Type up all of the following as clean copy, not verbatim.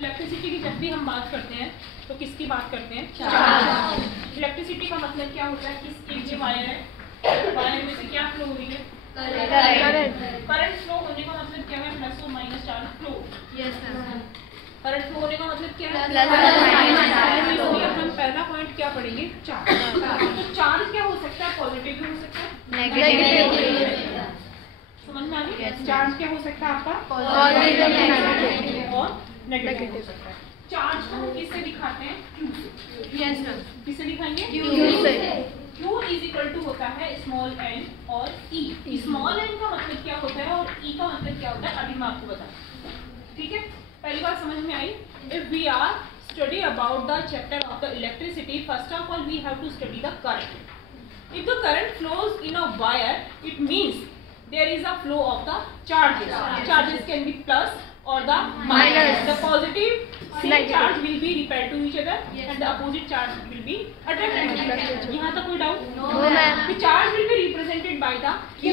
Electricity की जब भी हम बात करते हैं तो किसकी बात करते हैं? चार्ज। इलेक्ट्रिसिटी का मतलब क्या होता है? किस एक वायर है, वायर में से क्या फ्लो हो रही है? करंट फ्लो होने का मतलब क्या है? प्लस और minus charge flow. Current flow होने का मतलब क्या है? प्लस और माइनस। इसलिए हम पहला पॉइंट क्या पढ़ेंगे? चार्ज। तो चार्ज क्या हो सकता है? पॉजिटिव भी हो सकता है, नेगेटिव भी हो सकता है। समझ में आ गई? चार्ज क्या हो सकता है आपका? पॉजिटिव और नेगेटिव हो सकता है। चार्ज को हम किससे दिखाते हैं? Q से। Yes sir. किससे दिखाएंगे? Q से। Q इज इक्वल टू होता है स्मॉल n और E। स्मॉल n का मतलब क्या होता है और E का मतलब क्या होता है अभी मैं आपको बताऊँ। ठीक है, पहली बात समझ में आई? If we are study about the chapter of the electricity, first of all we have to study the current. If the current flows in a wire, it means there is a flow of the charges. Charges can be plus or the minus. The positive same charge will be repelled to each other and the opposite charge will be attracted. यहाँ तक कोई doubt? No ma'am. The charge will be represented by the Q.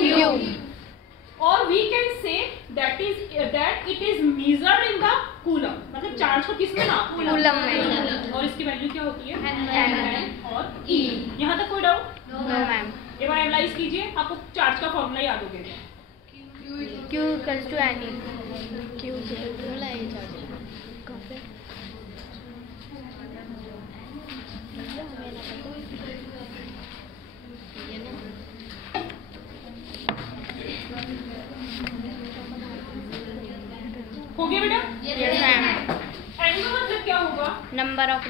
Or we can say that it is measured in the coulomb. मतलब charge को किसमें ना? Coulomb में। और इसकी वैल्यू क्या होती है? N और E। यहाँ तक कोई डाउट? No ma'am. एक बार एनालाइज कीजिए, आपको चार्ज का फॉर्मूला याद हो गया। Q equals to N E। Q formula है चार्ज का। हो गया बेटा? Yes ma'am. एन का मतलब क्या होगा? नंबर ऑफ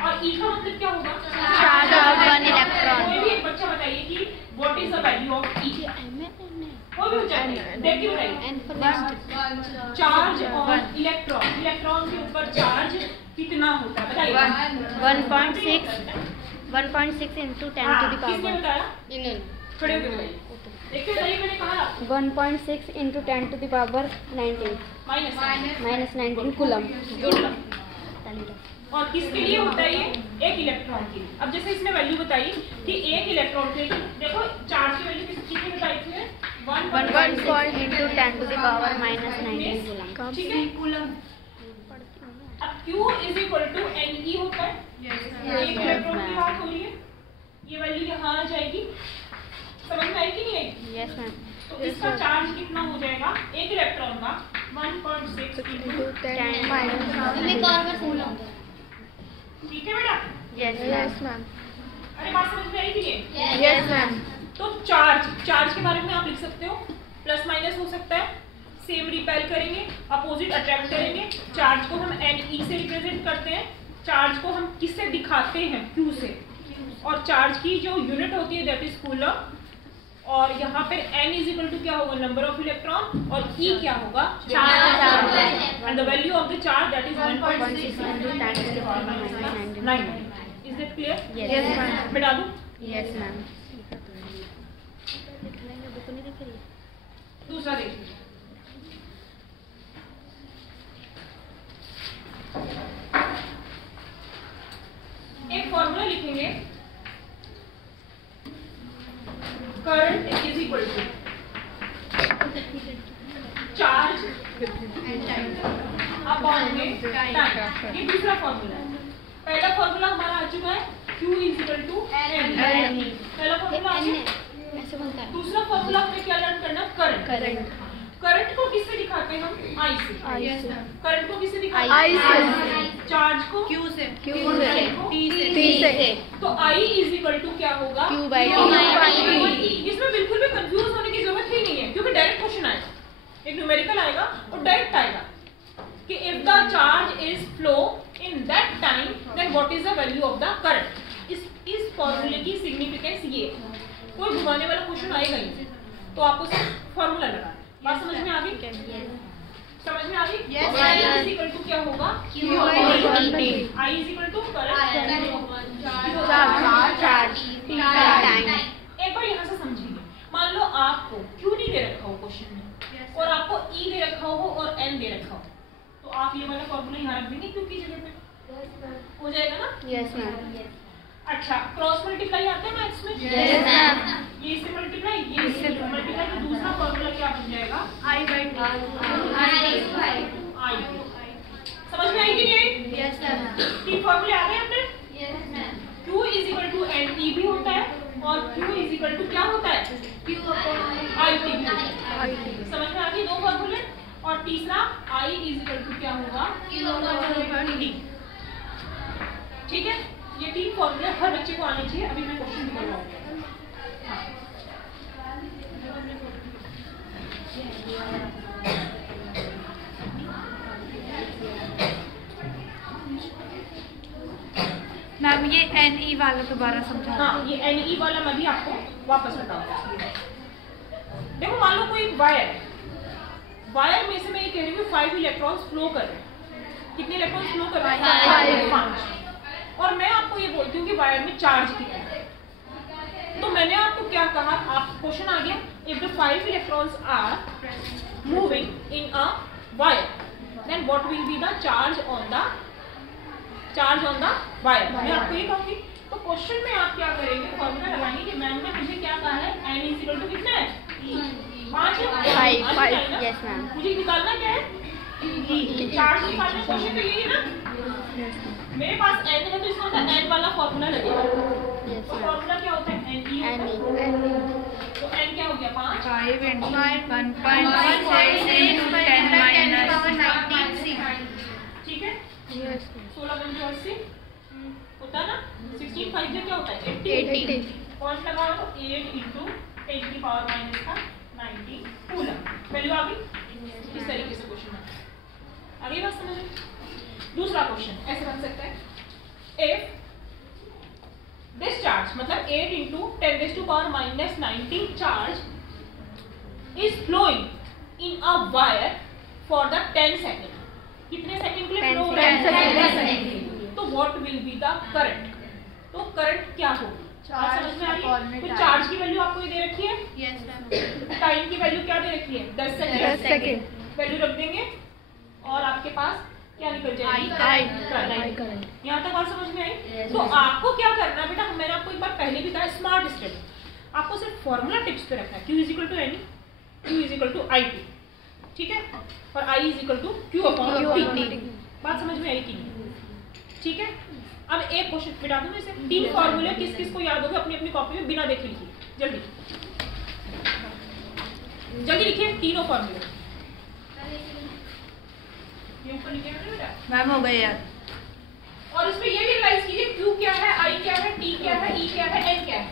और ई का मतलब क्या होगा? Charge of one electron. कोई भी एक बच्चा बताइए कि what is the value of E? कोई भी बच्चा देख के बताइए। चार्ज ऑन इलेक्ट्रॉन, इलेक्ट्रॉन के ऊपर चार्ज कितना होता है बताइए? 1.6 into 10 to the power। किसने बताया? खड़े होके बताइए। देखिए बताइए, मैंने कहा 1.6 into 10 to the power 19 minus 19 coulomb. और किसके लिए होता है ये? एक इलेक्ट्रॉन के लिए। अब जैसे इसने वैल्यू बताई कि एक इलेक्ट्रॉन के लिए, देखो चार्ज की वैल्यू किसकी बताई थी? 1.6 into 10 to the power minus 19 coulomb. ठीक है, कूलम। अब Q is equal to Ne होता है। एक इलेक्ट्रॉन की बात हो रही है, ये वैल्यू यहाँ आ जाएगी। समझ में आई कि नहीं आई? Yes ma'am. तो इसका चार्ज कितना हो जाएगा एक इलेक्ट्रॉन का? 1.6 into 10। ठीक है बेटा? Yes ma'am. अरे बात समझ में आई कि नहीं? Yes ma'am. तो चार्ज के बारे में आप लिख सकते हो, प्लस माइनस हो सकता है, सेम रिपेल करेंगे, अपोजिट अट्रैक्ट करेंगे। चार्ज को हम Ne से रिप्रेजेंट करते हैं, चार्ज को हम किससे दिखाते हैं? Q से। और चार्ज की जो यूनिट होती है दैट इज कूलम। और यहाँ पर N इज इक्वल टू क्या होगा? Number of electron. और E क्या होगा? Charge. And the value of the charge that is 1.6 into 10 to the power 9। Is that clear? Yes ma'am. बिठा दूं? Yes ma'am. दूसरा देखिए, एक फॉर्मूला लिखेंगे, current is equal to charge upon में टाइम। ये दूसरा फॉर्मूला है। पहला फॉर्मूला हमारा आ चुका है Q is equal to N। पहला फॉर्मूला आ गया। दूसरा फॉर्मूला हमें क्या लर्न करना? करंट। करंट को किससे दिखाते हैं हम? I से। करंट को किससे दिखाते हैं? I से। चार्ज को Q से। T से। तो I इज इक्वल टू क्या होगा? Q by T। इसमें बिल्कुल भी कंफ्यूज होने की जरूरत ही नहीं है, क्योंकि डायरेक्ट क्वेश्चन आएगा, एक न्यूमेरिकल आएगा और डायरेक्ट आएगा कि if the charge is flow in that time then what is the value of the current. इस फॉर्मूले की सिग्निफिकेंस ये, कोई घुमाने वाला क्वेश्चन आएगा ही, तो आपको सिर्फ फॉर्मूला लगाना। बात समझ में आ गई? समझ में आ गई? I इज इक्वल टू क्या होगा? Q by T। I is equal to current charge time. एक बार यहाँ से समझिए, मान लो आपको Q नहीं दे रखा हो क्वेश्चन में और आपको E दे रखा हो और N दे रखा हो, तो आप ये वाला फॉर्मूला यहाँ रख देंगे Q की जगह पे, हो जाएगा ना? Yes ma'am. अच्छा, क्रॉस मल्टीप्लाई आता है मैथ्स में? Yes ma'am. ये इससे मल्टीप्लाई, ये इससे मल्टीप्लाई, तो दूसरा फॉर्मूला क्या बन जाएगा? इक्वल टू क्या होता है? IT। समझ में आ गई दो फॉर्मूले। और तीसरा I इज इक्वल टू क्या होगा? T। ठीक है, ये 3 फॉर्मूले हर बच्चे को आने चाहिए। अभी मैं क्वेश्चन भी करवाऊंगा। मैम ये NE वाला दोबारा समझा। हाँ, ये NE वाला मैं भी आपको वापस बताऊंगा। देखो मान लो कोई वायर है, वायर में से मैं ये कह रही हूँ 5 इलेक्ट्रॉन्स फ्लो कर रहे हैं। कितने इलेक्ट्रॉन्स फ्लो कर रहे हैं? 5। और मैं आपको ये बोलती हूँ कि वायर में चार्ज कितना है। तो मैंने आपको क्या कहा? आप क्वेश्चन आ गया, if the 5 electrons are moving in a wire then what will be the charge on the wire. मैं आपको ये कहूँगी। तो क्वेश्चन में आप क्या करेंगे? फॉर्मूला लगाएंगे कि मैम ने मुझे क्या कहा है? n इज इक्वल टू कितना है? 5। Yes ma'am. मुझे निकालना क्या है? चार्ज निकालना। क्वेश्चन तो यही है ना। मेरे पास n है तो इसका मतलब n वाला फॉर्मूला लगेगा। तो फॉर्मूला क्या होता है? n। तो n क्या हो गया? 5 into 1.6 ठीक है। 16 पंजे 80 होता है ना। 16 5 क्या होता है? 80। पॉइंट लगाओ तो 8 into 10 की पावर माइनस का 90 कूलम। वैल्यू आ गई। इस तरीके से क्वेश्चन है। आगे बात समझ में? दूसरा क्वेश्चन ऐसे बन सकता है, इफ दिस चार्ज मतलब 8 into 10 raised to power minus 19 charge is flowing in a wire for the 10 second। कितने सेकंड के लिए फ्लो हो रहा है? 10 सेकंड। तो what will be the current? तो करंट क्या होगी? समझ में आ रही है? तो चार्ज की वैल्यू आपको ये दे रखी है। Yes ma'am. टाइम की वैल्यू क्या दे रखी है? 10 सेकंड। वैल्यू रख देंगे और आपके पास क्या निकल जाएगी? करंट। यहाँ तक और समझ में आई? तो आपको क्या करना है बेटा? मैंने आपको एक बार पहले भी कहा, स्मार्ट स्टेप। आपको सिर्फ फॉर्मूला टिप्स पे रखना है। Q is equal to NE, Q is equal to IT। ठीक है, और I is equal to Q upon PT। बात समझ में आई कि नहीं? ठीक है। अब एक क्वेश्चन बिठा दूं इसे। 3 फॉर्मूले किस किस को याद होगा? अपनी अपनी कॉपी में बिना देखे लिखिए। जल्दी जल्दी लिखिए तीनों फॉर्मूले। ये ऊपर लिखे हैं बेटा? मैम हो गए यार। और इसमें ये भी रिवाइज कीजिए, Q क्या है, I क्या है, T क्या है, E क्या है, N क्या है।